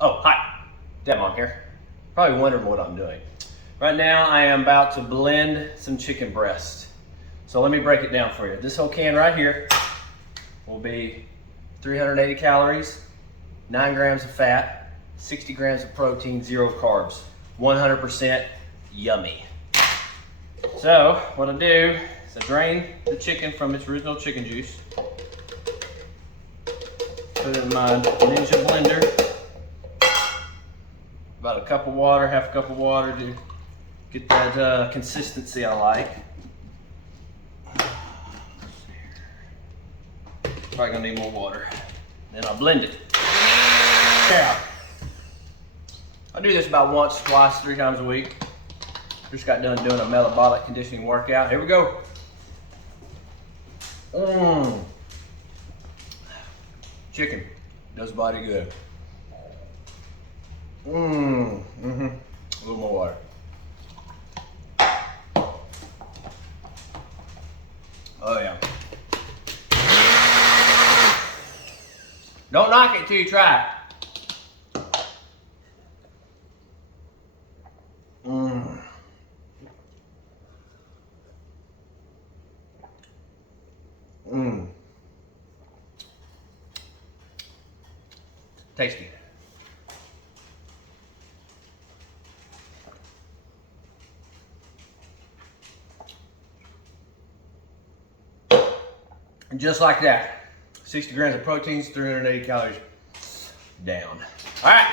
Oh, hi. Dad Mom here. Probably wondering what I'm doing. Right now I am about to blend some chicken breast. So let me break it down for you. This whole can right here will be 380 calories, 9 grams of fat, 60 grams of protein, 0 carbs. 100% yummy. So what I do is I drain the chicken from its original chicken juice, put it in my Ninja blender, about a cup of water, half a cup of water to get that consistency I like. Probably gonna need more water. Then I'll blend it. Yeah. I do this about once, twice, 3 times a week. Just got done doing a metabolic conditioning workout. Here we go. Chicken does body good. A little more water. Oh yeah. Don't knock it till you try it. Tasty. And just like that, 60 grams of proteins, 380 calories down. All right,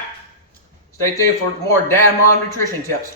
stay tuned for more Dad Mom nutrition tips.